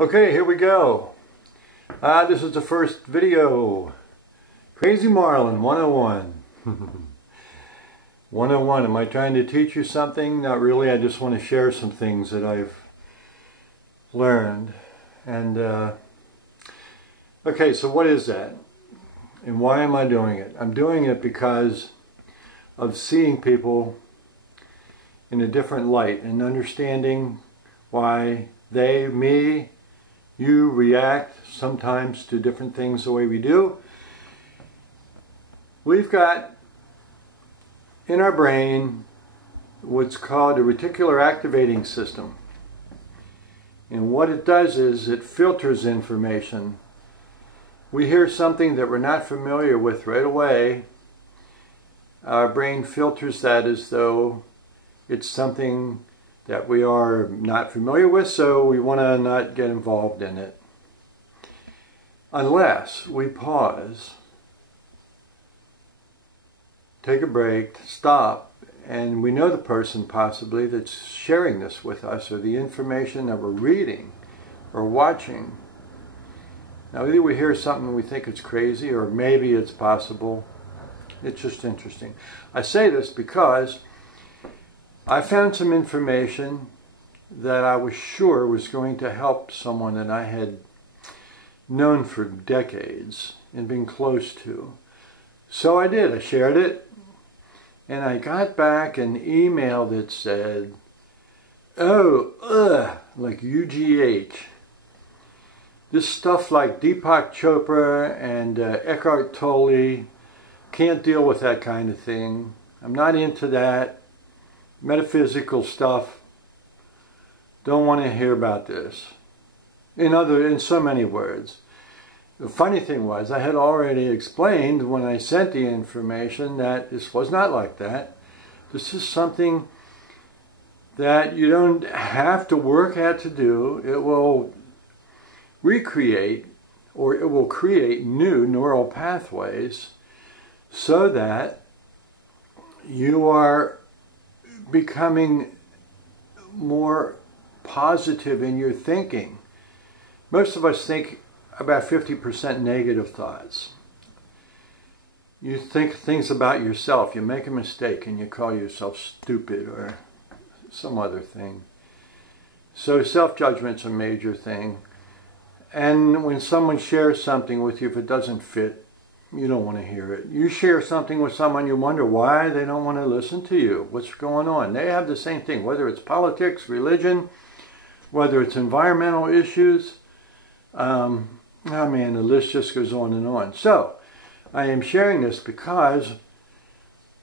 Okay, here we go. This is the first video. Crazy Marlin 101. 101. Am I trying to teach you something? Not really. I just want to share some things that I've learned. And okay, so what is that? And why am I doing it? I'm doing it because of seeing people in a different light and understanding why they, me, you react sometimes to different things the way we do. We've got in our brain what's called a reticular activating system. And what it does is it filters information. We hear something that we're not familiar with right away. Our brain filters that as though it's something that we are not familiar with, so we want to not get involved in it. Unless we pause, take a break, stop, and we know the person possibly that's sharing this with us, or the information that we're reading or watching. Now either we hear something and we think it's crazy, or maybe it's possible. It's just interesting. I say this because I found some information that I was sure was going to help someone that I had known for decades and been close to. So I did. I shared it, and I got back an email that said, oh, like UGH. This stuff like Deepak Chopra and Eckhart Tolle, can't deal with that kind of thing. I'm not into that. Metaphysical stuff, don't want to hear about this. In so many words. The funny thing was, I had already explained when I sent the information that this was not like that. This is something that you don't have to work at to do. It will recreate, or it will create new neural pathways so that you are becoming more positive in your thinking. Most of us think about 50% negative thoughts. You think things about yourself. You make a mistake and you call yourself stupid or some other thing. So self-judgment's a major thing. And when someone shares something with you, if it doesn't fit, you don't want to hear it. You share something with someone, you wonder why they don't want to listen to you. What's going on? They have the same thing, whether it's politics, religion, whether it's environmental issues. Oh man, the list just goes on and on. So, I am sharing this because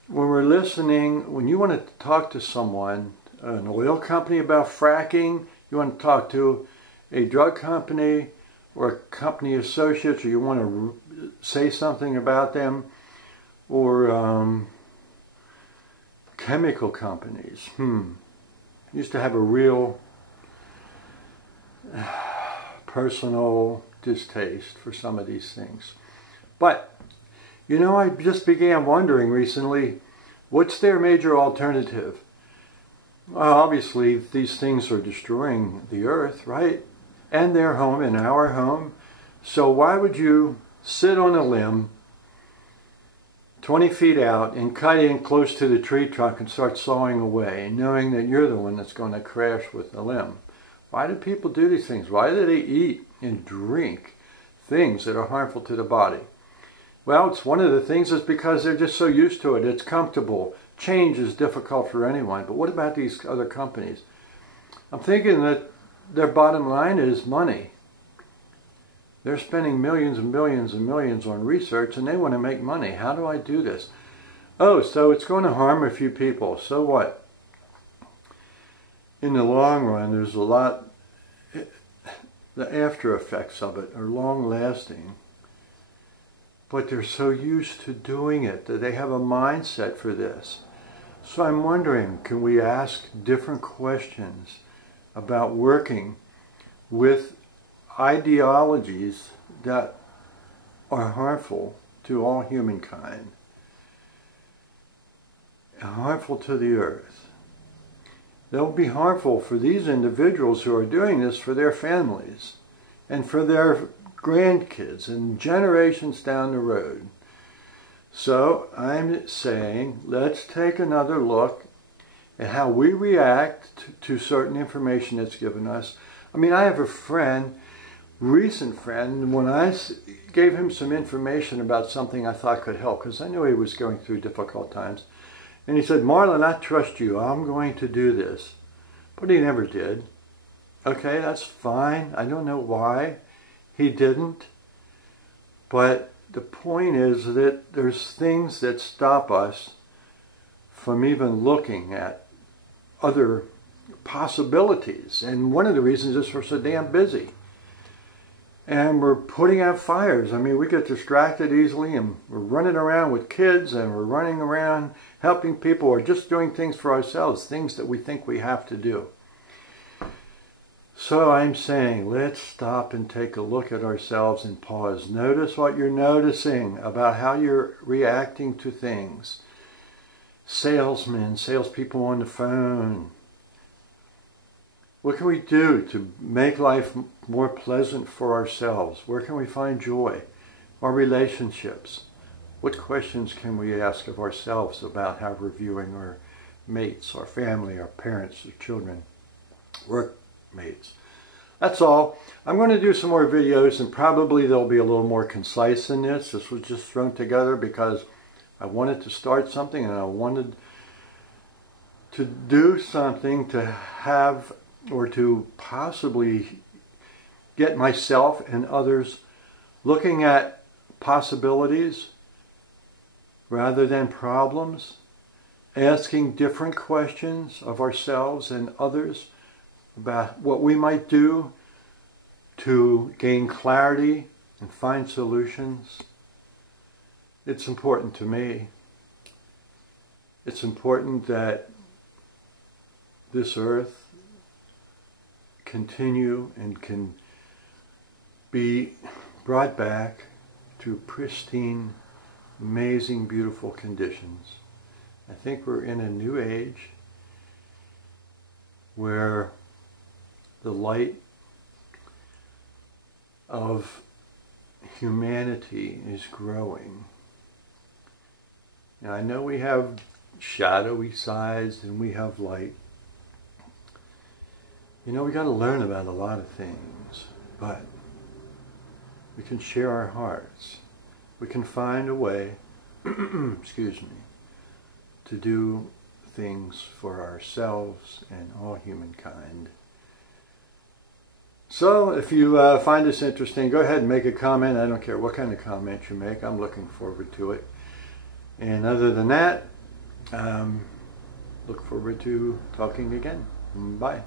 when we're listening, when you want to talk to someone, an oil company about fracking, you want to talk to a drug company or a company associates, or you want to say something about them, or chemical companies. Used to have a real personal distaste for some of these things. But, you know, I just began wondering recently, what's their major alternative? Well, obviously, these things are destroying the earth, right? And their home and our home. So why would you sit on a limb 20 feet out and cut in close to the tree trunk and start sawing away, knowing that you're the one that's going to crash with the limb? Why do people do these things? Why do they eat and drink things that are harmful to the body? Well, it's one of the things is because they're just so used to it. It's comfortable. Change is difficult for anyone. But what about these other companies? I'm thinking that their bottom line is money. They're spending millions and billions and millions on research, and they want to make money. How do I do this? Oh, so it's going to harm a few people. So what? In the long run, there's a lot, the after effects of it are long lasting. But they're so used to doing it that they have a mindset for this. So I'm wondering, can we ask different questions about working with ideologies that are harmful to all humankind, harmful to the earth? They'll be harmful for these individuals who are doing this for their families. and for their grandkids and generations down the road. So I'm saying, let's take another look at how we react to certain information that's given us. I mean, I have a friend, recent friend, when I gave him some information about something I thought could help, because I knew he was going through difficult times, and he said, Marlin, I trust you, I'm going to do this. But he never did. Okay, that's fine. I don't know why he didn't, but the point is that there's things that stop us from even looking at other possibilities. And one of the reasons is we're so damn busy. And we're putting out fires. I mean, we get distracted easily, and we're running around with kids, and we're running around helping people, or just doing things for ourselves, things that we think we have to do. So I'm saying, let's stop and take a look at ourselves and pause. Notice what you're noticing about how you're reacting to things. Salesmen, salespeople on the phone. What can we do to make life more pleasant for ourselves? Where can we find joy? Our relationships. What questions can we ask of ourselves about how we're viewing our mates, our family, our parents, our children, workmates? That's all. I'm going to do some more videos, and probably they'll be a little more concise than this. This was just thrown together because I wanted to start something, and I wanted to do something to have, or to possibly get myself and others looking at possibilities rather than problems, asking different questions of ourselves and others about what we might do to gain clarity and find solutions. It's important to me. It's important that this earth continue and can be brought back to pristine, amazing, beautiful conditions. I think we're in a new age where the light of humanity is growing. Now, I know we have shadowy sides and we have light. You know, we got to learn about a lot of things, but we can share our hearts. We can find a way, excuse me, to do things for ourselves and all humankind. So if you find this interesting, go ahead and make a comment. I don't care what kind of comment you make. I'm looking forward to it. And other than that, look forward to talking again. Bye.